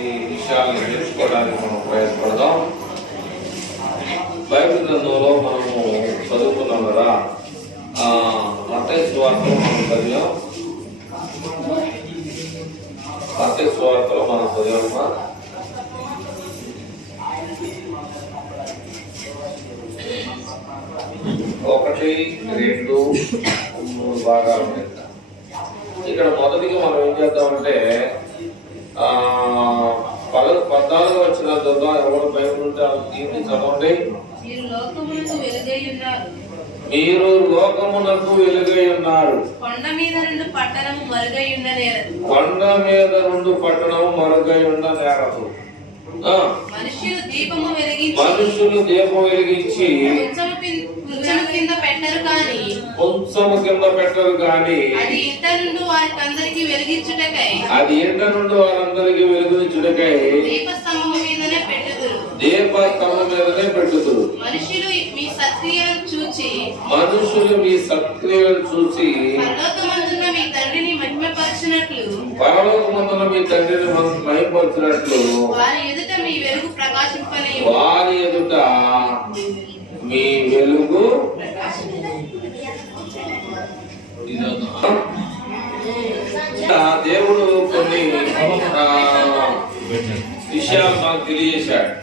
ఈ విషయాలను నేర్చుకోవడానికి మనం ప్రయత్నపడదాం. బైబిల్ గ్రంథంలో మనము చదువుకున్నాం కదా, మత్తయి సువార్తలో మనం చదివాం. మత్తయి సువార్తలో మనం చదివామా? ఒకటి, రెండు, మూడు భాగాలు ఉన్నాయి. ఇక్కడ మొదటిగా మనం ఏం చేద్దామంటే 14 వచ్చిన చదువుదాం. ఎవరు బైబిల్ ఉంటే దీన్ని చదవండి. మీరు లోకమునకు వెలుగై ఉన్నారు. కొండ మీద నుండి పట్టణము మరుగై ఉండనేరదు. మనుషులు దీపము వెలిగించి కొంచెము కింద పెట్టరు కానీ అది ఇంట నుండి వారందరికీ వెలిగించుటకై దీపస్తంభము మీదనే పెట్టుదురు. మనుషులు మీ సత్క్రియలను చూచి పరలోకమందున్న మీ తండ్రిని మహిమపరచినట్లు వారి ఎదుట మీ వెలుగు దేవుడు కొన్ని విషయాలు మనకు తెలియజేశాడు.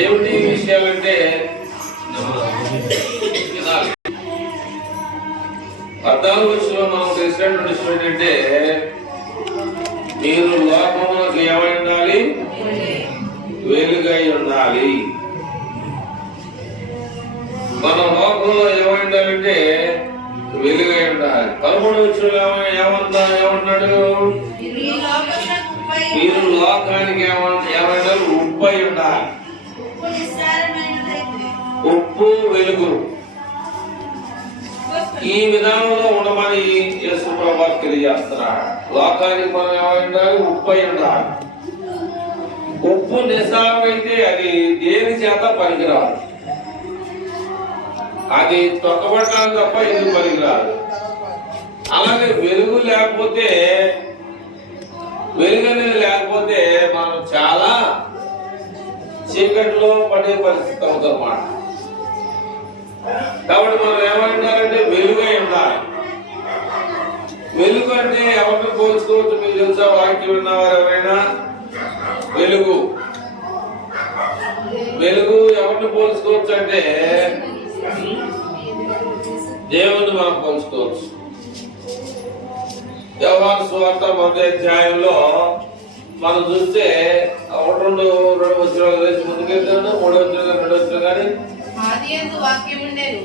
ఏమిటి విషయాలంటే 14 విషయంలో మనం తెలిసినటువంటి విషయం ఏంటంటే, మీరు లోకములకు ఏమై ఉండాలి? వెలుగై ఉండాలి. మన లోకంలో ఏమై ఉండాలంటే వెలుగై ఉండాలి. 13 విషయంలో ఏమన్నాడు? మీరు లోకానికి ఏమైనా ఉప్పై ఉండాలి. ఉప్పు, వెలుగు ఈ విధానంలో ఉండమని యేసు ప్రభువు తెలియజేస్తున్నాడు. లోకానికి మనం ఏమై ఉండాలి? ఉప్పై ఉండాలి. ఉప్పు నిజమైతే అది దేని చేత పనికిరాదు. అది తొక్కబట్టాలి తప్ప ఇది పనికిరాదు. అలాగే వెలుగు అనేది లేకపోతే మనం చాలా చీకటిలో పడే పరిస్థితి అవుతుందన్నమాట. కాబట్టి మనం ఏమంటారంటే వెలుగై ఉండాలి. వెలుగు అంటే ఎవరిని పోల్చుకోవచ్చు? మీకు తెలుసా? వాక్యం విన్నవారు ఎవరైనా? వెలుగు ఎవరిని పోల్చుకోవచ్చు అంటే దేవుని మనం పోల్చుకోవచ్చు. యోహాను సువార్త 1వ అధ్యాయంలో మనం చూస్తే 1, 2 వచనాలు వేసి ముందుకెళ్తాను. 3వ వచనం, 2వ వచనం కానీ ఆదియందు వాక్యము ఉండెను,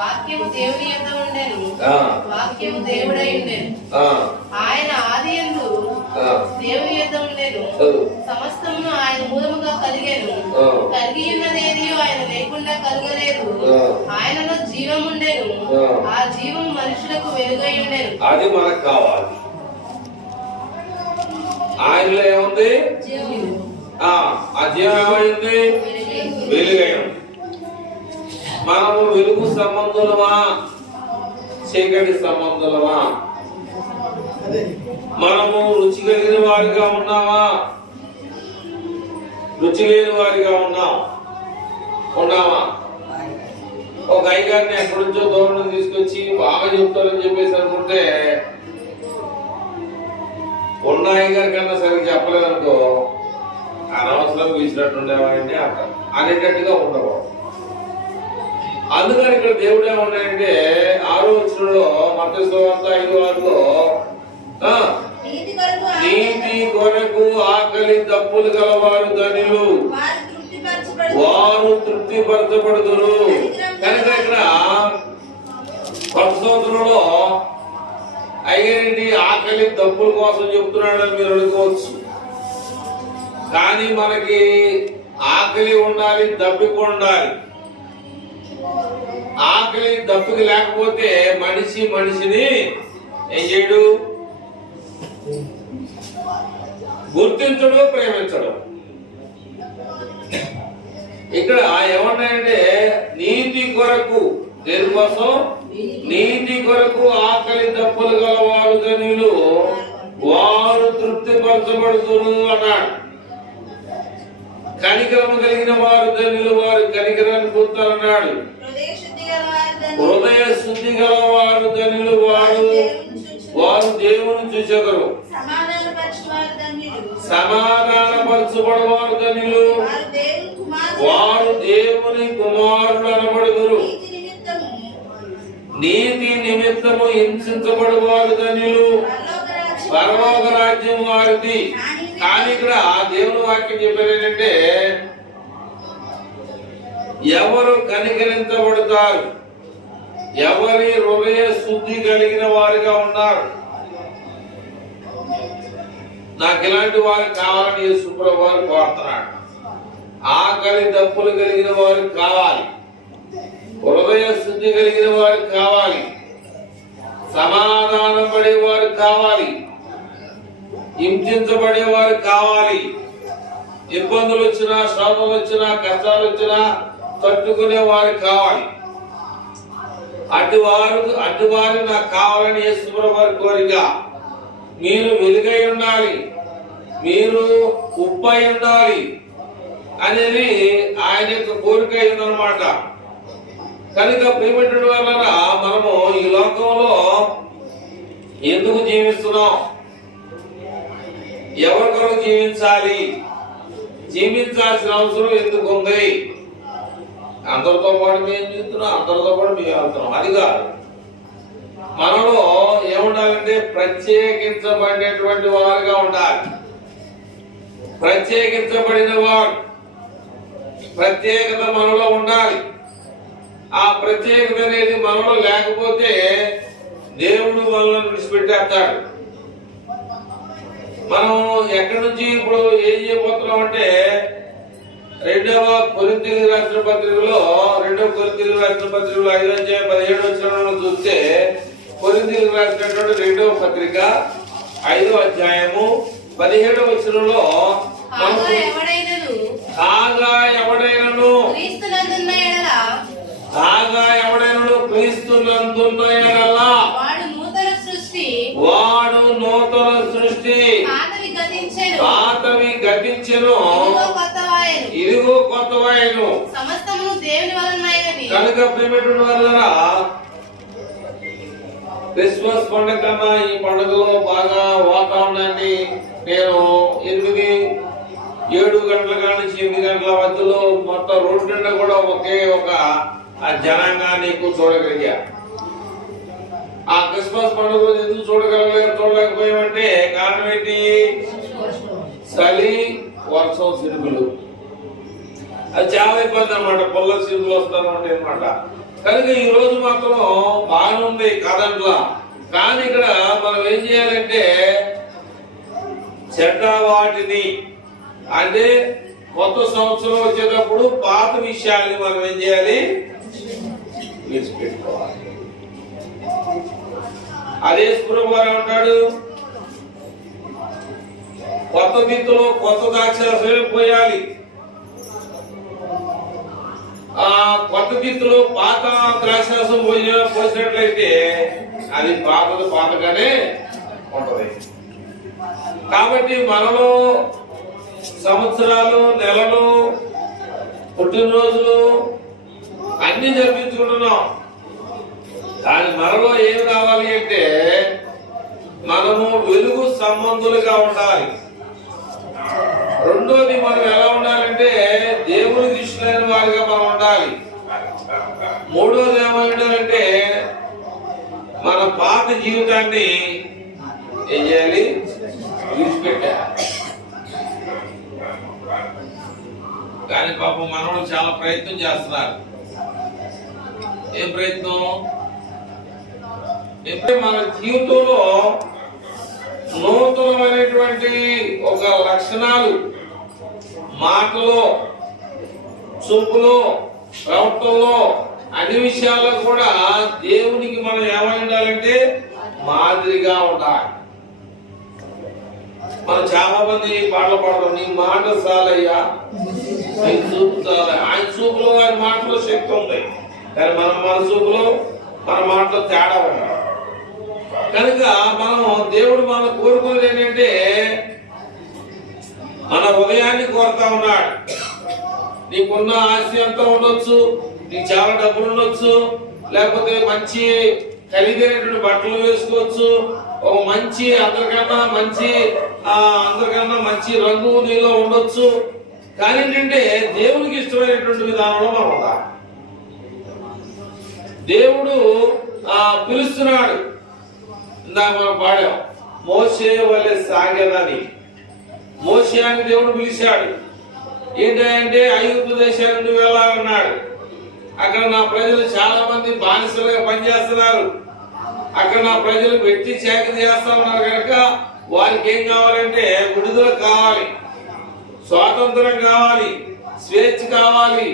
వాక్యము దేవుని యొద్ద ఉండెను, వాక్యము దేవుడై ఉండెను. ఆయన ఆదియందు దేవుని యొద్ద ఉండెను. సమస్తమును ఆయన మూలముగా కలిగెను. కలిగి ఉన్నదేది ఆయన లేకుండా కలగలేదు. ఆయనలో జీవం ఉండెను. ఆ జీవం మనుషులకు వెలుగై ఉండెను. అది మనకు కావాలి. ఆయనలో ఏముంది? ఆ జీవం ఏమైంది? వెలుగై ఉంది. మనము వెలుగు సంబంధులమా? చీకటి సంబంధులమా? మనము రుచి కలిగిన వారిగా ఉన్నామా? రుచి లేని వారిగా ఉన్నామా? ఒక అయ్యగారిని ఎక్కడి నుంచో దూరం తీసుకొచ్చి బాగా చెప్తారని చెప్పేసి అనుకుంటే ఉన్న అయ్యగారి కన్నా సరిగ్గా చెప్పలేదనుకో, అనవసరం పిలిచినట్టుండేవాడిని అనేటట్టుగా ఉండకూడదు. అందుకని ఇక్కడ దేవుడు ఏమన్నాయంటే 6వ వచనంలో మత్తయి సువార్త 5:6లో నీతి కొరకు ఆకలి దప్పులు గలవారు ధనులు, వారు తృప్తిపరచబడుదురు. కనుక ఇక్కడ సంవత్సరంలో అయ్యేంటి ఆకలి దప్పుల కోసం చెప్తున్నాడని మీరు అనుకోవచ్చు. కానీ మనకి ఆకలి ఉండాలి, దప్పిక ఉండాలి. ఆకలి దప్పిక లేకపోతే మనిషిని ఏం చేయడు? గుర్తించడు, ప్రేమించడు. ఇక్కడ ఏమన్నాయంటే నీతి కొరకు, దేనికోసం? నీతి కొరకు ఆకలి దప్పులు గలవారు ధన్యులు, వారు తృప్తిపరచబడుతును అన్నాడు. కనికరము కలిగిన వారు ధన్యులు, వారు కనికరాన్ని పొందుతారన్నాడు. హృదయ శుద్ధి గలవారు ధన్యులు, వారు దేవుని చూచెదరు. సమాధానపరచబడవారు ధన్యులు, వారు దేవుని కుమారులు అనబడుదురు. నీతి నిమిత్తము హింసించబడవారు ధన్యులు, పరలోక రాజ్యం వారిది. కానీ ఇక్కడ దేవుని వాక్యం చెప్పారు ఏంటంటే, ఎవరు కనికరించబడతారు, ఎవరి హృదయ శుద్ధి కలిగిన వారిగా ఉన్నారు. నాకు ఇలాంటి వారు కావాలని యేసుప్రభు వారు కోరుతున్నాడు. ఆకలి దప్పులు కలిగిన వారు కావాలి, హృదయ శుద్ధి కలిగిన వారు కావాలి, సమాధానం పడేవారు కావాలి, హింసించబడేవారు కావాలి, ఇబ్బందులు వచ్చినా, శ్రమలు వచ్చినా, కష్టాలు వచ్చినా తట్టుకునే వారు కావాలి. అటువారు నాకు కావాలని యేసుప్రభు వారి కోరిక. మీరు వెలుగై ఉండాలి, మీరు ఉప్పై ఉండాలి అనేది ఆయన యొక్క కోరిక అయిందనమాట. కనుక ప్రియమైన వల్ల మనము ఈ లోకంలో ఎందుకు జీవిస్తున్నాం, ఎవరి కొరకు జీవించాలి, జీవించాల్సిన అవసరం ఎందుకు ఉంది, అందరితో పాటు మేము జీవిస్తున్నాం, అందరితో పాటు మేము వెళ్తున్నాం, అది కాదు. మనలో ఏముండాలంటే ప్రత్యేకించబడినటువంటి వారుగా ఉండాలి. ప్రత్యేకించబడిన వారు, ప్రత్యేకత మనలో ఉండాలి. ఆ ప్రత్యేకత అనేది మనలో లేకపోతే దేవుడు మనల్ని విడిచిపెట్టేస్తాడు. మనం ఎక్కడి నుంచి ఇప్పుడు ఏం చేయబోతున్నాం అంటే, 2వ కొరింథీయులకు రాసిన పత్రికలో 2వ కొరింథీయులకు రాసిన పత్రికలో 5:17 చూస్తే, కొరింథీయులకు రాసినటువంటి 2వ పత్రిక 5వ అధ్యాయము 17వ వచనంలో కాగా ఎవడైనను క్రీస్తునందున్న ఎడల వాడు నూతన సృష్టి, పాతవి గతించెను, ఇదిగో కొత్తవాయెను. కనుక ప్రియమైన వారలారా, క్రిస్మస్ పండుగ కన్నా ఈ పండుగలో బాగా వాతావరణాన్ని నేను 7 గంటల నుంచి 8 గంటల మధ్యలో మొత్తం రోడ్డు నిండా కూడా ఒకే ఒక జనాంగాన్ని ఎక్కువ చూడగలిగా. ఆ క్రిస్మస్ పండుగ ఎందుకు చూడలేకపోయామంటే కారణం ఏంటి? చలి, వర్షం, సిరుకులు. అది చాలా ఇబ్బంది అన్నమాట. పొల్ల సిరుకులు వస్తాను అంటే అనమాట. కనుక ఈ రోజు మాత్రం బాగుంది కాదంట్లా. కానీ ఇక్కడ మనం ఏం చేయాలంటే, చెడ్డ వాటిని అంటే కొత్త సంవత్సరం వచ్చేటప్పుడు పాత విషయాల్ని మనం ఏం చేయాలి? విడిచిపెట్టుకోవాలి. అదే ప్రభు అంటాడు, కొత్త విత్తులో కొత్త ద్రాక్షరసం పోయాలి, ఆ కొత్త విత్తులో పాత ద్రాక్షరసం పోసినట్లయితే అది పాతగానే ఉంటది. కాబట్టి మనలో సంవత్సరాలు, నెలలు, పుట్టినరోజులు అన్ని జరిపించుకుంటున్నాం. కానీ మనలో ఏం రావాలి అంటే, మనము వెలుగు సంబంధులుగా ఉండాలి. రెండోది, మనం ఎలా ఉండాలంటే దేవుని దృష్టిలోని వారిగా మనం ఉండాలి. మూడోది ఏమంటారంటే, మన పాత జీవితాన్ని ఏం చేయాలి? విడిచిపెట్టాలి. కానీ పాపం మనవాళ్ళు చాలా ప్రయత్నం చేస్తున్నారు. ఏం ప్రయత్నం? మన జీవితంలో నూతనమైనటువంటి ఒక లక్షణాలు మాటలో, చూపులో, ప్రవర్తనలో, అన్ని విషయాల్లో కూడా దేవునికి మనం ఏమై ఉండాలంటే మాదిరిగా ఉండాలి. మనం చాలా మంది పాటలు పాడతాం, నీ మాట చాలయ్యా, నీ చూపు చాలయ్యా. ఆయన చూపులో, ఆయన మాటలో శక్తి ఉంది. కానీ మన చూపులో మన మాటలో తేడా ఉన్నాడు. కనుక మనం దేవుడు మనం కోరుకునేది ఏంటంటే మన హృదయాన్ని కోరుతా ఉన్నాడు. నీకున్న ఆస్తి అంతా ఉండొచ్చు, నీకు చాలా డబ్బులు ఉండొచ్చు, లేకపోతే మంచి ఖరీదైనటువంటి బట్టలు వేసుకోవచ్చు, ఒక మంచి అందరికన్నా మంచి రంగు నీలో ఉండొచ్చు. కానీ ఏంటంటే దేవునికి ఇష్టమైనటువంటి విధానంలో మనం ఉండాలి. దేవుడు పిలుస్తున్నాడు. ఇందాక మనం పాడాం, మోషే వలె సాగేదని. మోషే అని దేవుడు పిలిచాడు. ఏంటంటే ఐగుప్తు దేశానికి నువ్వు వెళ్ళాలన్నాడు. అక్కడ నా ప్రజలు చాలా మంది బానిసలుగా పనిచేస్తున్నారు. అక్కడ నా ప్రజలు వెట్టి చాకరీ చేస్తా ఉన్నారు. కనుక వారికి ఏం కావాలంటే విడుదల కావాలి, స్వాతంత్రం కావాలి, స్వేచ్ఛ కావాలి,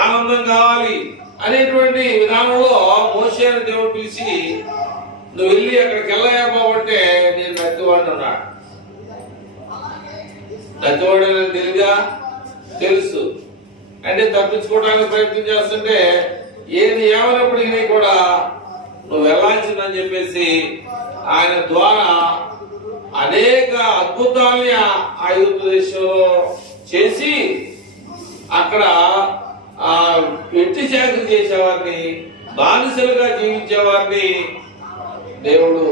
ఆనందం కావాలి అనేటువంటి విధానంలో మోషే అని దేవుడు పిలిచి, నువ్వు వెళ్ళి అక్కడికి వెళ్ళాయా బాబుంటే నేను నత్తివాడిని అన్నాడు. నత్తివాడు తెలియదా? తెలుసు. అంటే తప్పించుకోవడానికి ప్రయత్నం చేస్తుంటే ఏది ఏమైనప్పటికీ కూడా నువ్వు వెళ్ళాల్సిందని చెప్పేసి ఆయన ద్వారా అనేక అద్భుతాల్ని ఐగుప్తు దేశంలో చేసి అక్కడ వెట్టి చాకరీ చేసేవారిని, బానిసలుగా జీవించేవారిని దేవుడు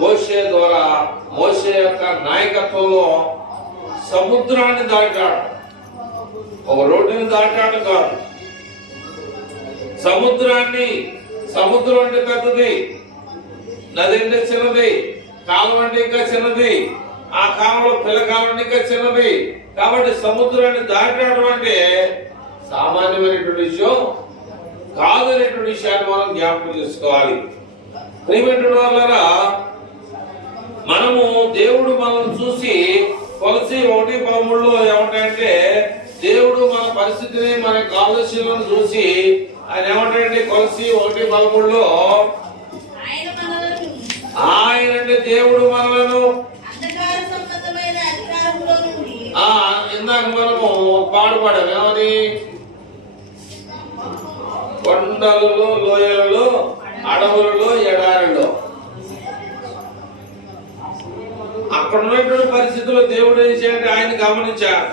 మోషే ద్వారా, మోషే యొక్క నాయకత్వంలో సముద్రాన్ని దాటాడు. ఒక రోడ్డుని దాటాడు కాదు, సముద్రం అంటే పెద్దది, నది అంటే చిన్నది, కాలం అంటే ఇంకా చిన్నది, ఆ కాలంలో పిల్లకాలం అంటే ఇంకా చిన్నది. కాబట్టి సముద్రాన్ని దాటడం అంటే సామాన్యమైనటువంటి విషయం కాదనేటువంటి విషయాన్ని మనం జ్ఞాపకం చేసుకోవాలి. ప్రియమైనటువంటి వాళ్ళారా, మనము దేవుడు మనల్ని చూసి కొలసి 1:13 ఏమంటాయంటే, దేవుడు మన పరిస్థితిని, మన ఆలోచనలను చూసి ఆయన ఏమంటాడంటే కొలసి 1:13 ఆయన అంటే దేవుడు మనలను ఇందాక మనము పాడుపాడాం ఏమని, కొండలలో, లోయలలో, అడవులలో, ఎడారిలో అక్కడ ఉన్నటువంటి పరిస్థితుల్లో దేవుడు ఏం చేయాలంటే ఆయన గమనించాక,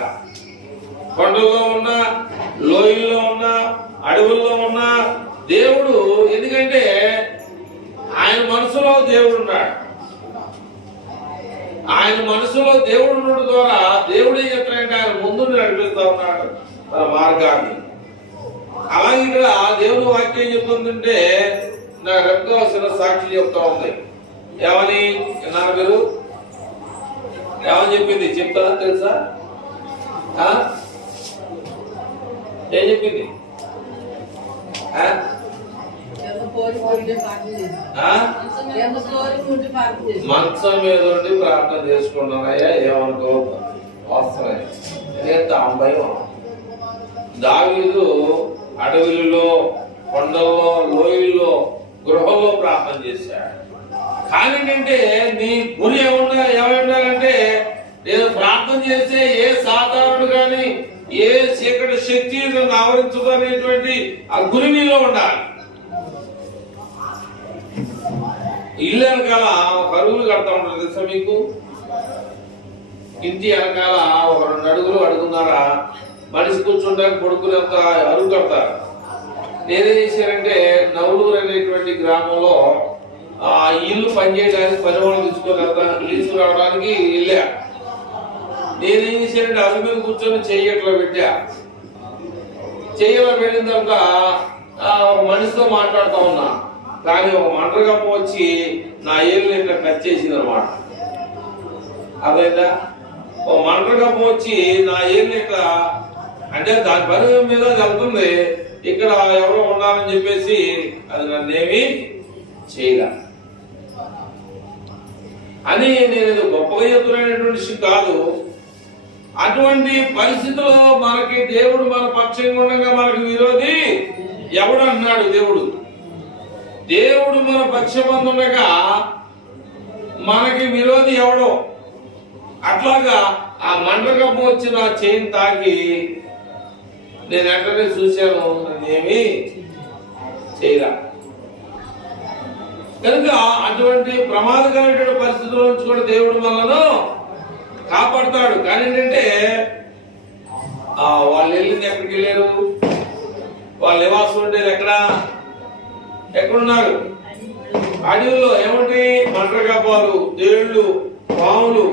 కొండల్లో ఉన్నా, లోయల్లో ఉన్నా, అడవుల్లో ఉన్నా దేవుడు, ఎందుకంటే ఆయన మనసులో దేవుడు ఉన్నాడు. ఆయన మనసులో దేవుడు ఉండడం ద్వారా దేవుడు ఏం చెప్తాడంటే ఆయన ముందు నడిపిస్తా ఉన్నాడు మన మార్గాన్ని. అలాగే ఇక్కడ దేవుడు వాక్యం చెప్తుందంటే నా రక్తవలసిన సాక్షి చెప్తా ఉంది. ఏమని విన్నారు మీరు? ఏమని చెప్పింది చెప్తా తెలుసా? ఏం చెప్పింది? మంచం మీద ఉండి ప్రార్థన చేసుకున్నానయ్యా, ఏమనుకో వస్తున్నాయి. భయం. దావీదు అడవులలో, కొండల్లో, లోయల్లో, గృహంలో ప్రార్థన చేశాడు. కానీ ఏంటంటే నీ గురి ఏమంటే నేను ప్రార్థన చేస్తే ఏ సాధారణుడు కానీ ఏ చీకటి శక్తి నన్ను ఆవరించదు అనేటువంటి ఆ గురి నీలో ఉండాలి. ఇల్లు వెనకాల ఒక అరుగులు కడతా ఉంటారు తెలుసా మీకు? ఇంటి వెనకాల ఒక 2 అడుగులు అడుగున్నారా మనిషి కూర్చుంటానికి కొడుకులంత అరుగు కడతారు. నేనేం చేశానంటే నవలూరు అనేటువంటి గ్రామంలో ఆ ఇల్లు పనిచేయడానికి పని వాళ్ళు తీసుకురావడానికి వెళ్ళా. నేనేం చేశానంటే అరుగు మీద కూర్చొని చెయ్యట్లో పెట్టా. చెయ్యలో పెట్టిన తర్వాత ఒక మనిషితో మాట్లాడుతూ ఉన్నా. కానీ ఒక మంటగమ్మ వచ్చి నా ఏళ్ళు ఇట్లా టచ్ చేసింది అనమాట. అదైనా ఒక మంటగమ్మ వచ్చి నా ఏళ్ళు ఇట్లా, అంటే దాని పని మీద వెళ్తుంది, ఇక్కడ ఎవరో ఉండాలని చెప్పేసి అది నన్నేమి చేయలే అని నేను గొప్పగా చెప్తున్నటువంటి విషయం కాదు. అటువంటి పరిస్థితుల్లో మనకి దేవుడు మన పక్షంగా ఉండగా మనకి విరోధి ఎవడు అన్నాడు? దేవుడు మన పక్షమందుండగా మనకి విరోధి ఎవడో. అట్లాగా ఆ మంటకప్పు వచ్చిన చైన్ తాకి నేను వెంటనే చూశాను, నేనేమి చేయరా. కనుక అటువంటి ప్రమాదకరమైన పరిస్థితుల నుంచి కూడా దేవుడు మనలను కాపాడుతాడు. కానీ ఏంటంటే వాళ్ళు వెళ్ళింది ఎక్కడికి వెళ్ళారు? వాళ్ళ నివాసం ఉండేది ఎక్కడున్నారు? అడవుల్లో. ఏమిటి? మంటరగబ్బాలు, తేళ్లు, పాములు.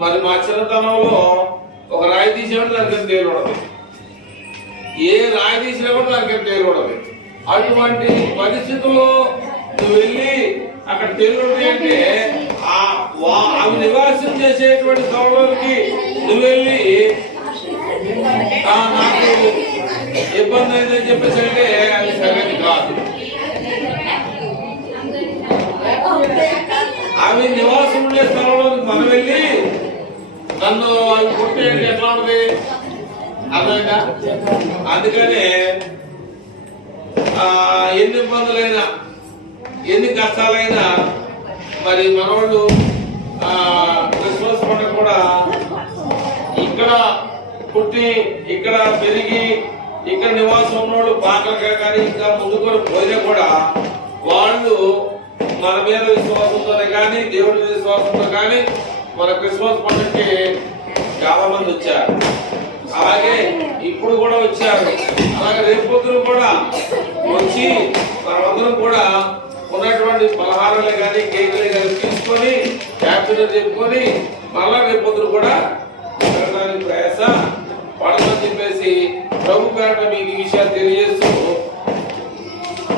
మరి మా చిన్నతనంలో ఒక రాయి తీసేవాడు దానికి తేలు ఉండదు, ఏ రాయి తీసినా కూడా దానికి తేలు ఉండదు. అటువంటి పరిస్థితుల్లో నువ్వు వెళ్ళి అక్కడ తేలు అంటే అవి నివాసం చేసేటువంటి స్థలంలోకి నువ్వు వెళ్ళి నాకు ఇబ్బంది అయిందని చెప్పేసి అంటే అది సరైనది కాదు. అవి నివాసం ఉండే స్థలంలోకి మనం వెళ్ళి నన్ను అవి కొట్టేయండి ఎట్లా ఉంటుంది అర్థమైందా? అందుకనే ఎన్ని ఇబ్బందులైనా ఎన్ని కష్టాలైనా మరి మనవాళ్ళు క్రిస్మస్ పండుగ కూడా ఇక్కడ పుట్టి ఇక్కడ పెరిగి ఇక్కడ నివాసం ఉన్నవాళ్ళు పాకలుగా కానీ ఇంకా ముందుకు పోయినా కూడా వాళ్ళు మన మీద విశ్వాసంతోనే కానీ దేవుడి విశ్వాసంతో కానీ మన క్రిస్మస్ పండుగకి చాలా మంది వచ్చారు. అలాగే ఇప్పుడు కూడా వచ్చారు. అలాగే రేపు పొద్దున కూడా వచ్చి మనమందరం కూడా ఉన్నటువంటి పలహారాలే కానీ కేకులే కానీ తీసుకొని హ్యాపీగా చెప్పుకొని మళ్ళా రేపు పొద్దున కూడా వెళ్ళడానికి ప్రయాస పడమని చెప్పేసి ప్రభు పేరట మీకు ఈ విషయాలు తెలియజేస్తూ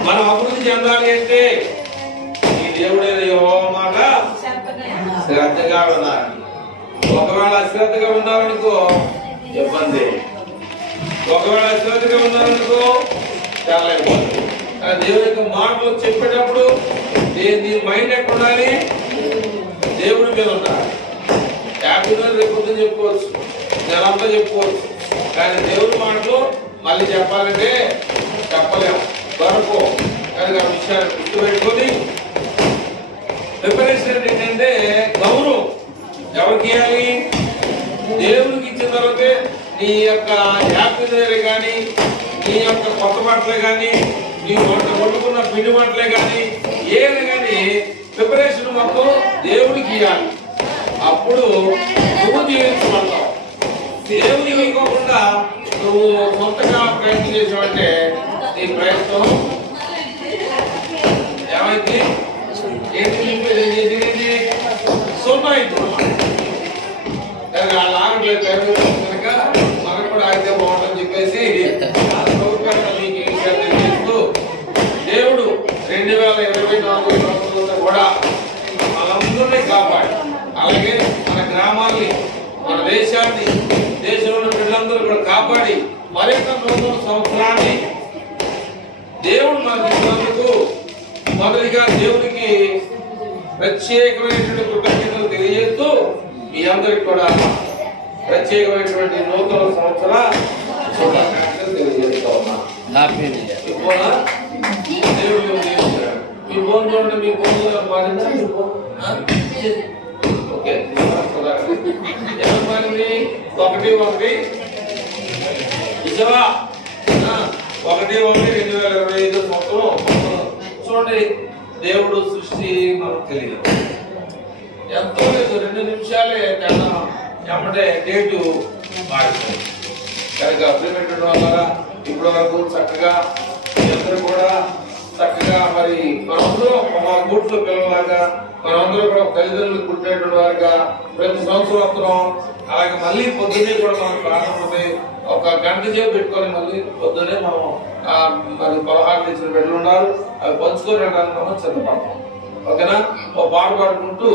మనం అభివృద్ధి చెందాలి అంటే ఈ దేవుడైన యెహోవా మాట శ్రద్ధగా ఉండాలి. ఒకవేళ అశ్రద్ధగా ఉన్నారనుకో ఇబ్బంది, ఒకవేళ అశ్రద్ధగా ఉన్నారనుకో చాలా ఇబ్బంది. దేవుడి యొక్క మాటలు చెప్పేటప్పుడు దీని మైండ్ ఎక్కడ ఉండాలి? దేవుడి మీద ఉండాలి. హ్యాపీగా రేపు పొద్దున చెప్పుకోవచ్చు, నెలంతా చెప్పుకోవచ్చు, కానీ దేవుడి మాటలు మళ్ళీ చెప్పాలంటే చెప్పలేము వరకు. కానీ ఆ విషయాన్ని గుర్తుపెట్టుకొని ప్రిపరేషన్ ఏంటంటే గౌరవం ఎవరికి ఇవ్వాలి? దేవుడికి ఇచ్చిన తర్వాతే నీ యొక్క హ్యాపీనెస్ కానీ నీ యొక్క కొత్త బట్టలే కానీ నీ వండుకున్న పిండి వంటలే కానీ ఏది కానీ ప్రిపరేషన్ మొత్తం దేవుడికి ఇవ్వాలి. అప్పుడు నువ్వు జీవించమంటావు. దేవుని ఇవ్వకుండా నువ్వు సొంతగా ప్రయత్నం చేసావంటే నీ ప్రయత్నం ఏమైంది? ఏంటి సున్నా అవుతుంది. వాళ్ళు ఆగట్లేదు కనుక మనకు కూడా ఆగితే బాగుంటుందని చెప్పేసి మీకు చేస్తూ దేవుడు 2024 సంవత్సరంలో కూడా మనందరినీ కాపాడు. అలాగే మన గ్రామాల్ని, మన దేశాన్ని, దేశంలో ఉన్న పిల్లలందరూ కూడా కాపాడి మరొక నూతన సంవత్సరాన్ని దేవుడు మనకు ఇచ్చినందుకు మొదటిగా దేవుడికి ప్రత్యేకమైనటువంటి కృతజ్ఞతలు తెలియజేస్తూ మీ అందరికి కూడా ప్రత్యేకమైనటువంటి నూతన సంవత్సర శుభాకాంక్షలు తెలియజేస్తా ఉన్నా. దేవుడు మీ ఫోన్ చూడండి, మీ ఫోన్ ఓకే ఎవరు మారింది? 1/1 నిజమా? 1/1/2025 సంవత్సరం. చూడండి, దేవుడు సృష్టి మనకు తెలియదు, ఎంతో లేదు, 2 నిమిషాలే తేడా ఎమ్మటే డేటు మారిపోయింది. కనుక అప్లిమెంట్ వల్ల ఇప్పటి వరకు చక్కగా అందరూ కూడా చక్కగా మరి మనందరం మా గూట్లో పిల్లలాగా మనందరూ కూడా తల్లిదండ్రులు పుట్టినటువంటి వారుగా ప్రతి సంవత్సరం అలాగే మళ్ళీ పొద్దున్నే కూడా మనం ప్రారంభమై 1 గంట సేపు పెట్టుకొని మళ్ళీ పొద్దున్నే మనం మరి పలహారాలు ఇచ్చిన బిడ్డలు ఉన్నారు, అవి పంచుకొని వెళ్ళడానికి మనం సిద్ధపడతాం. ఓకేనా? ఓ పాట పాడుకుంటూ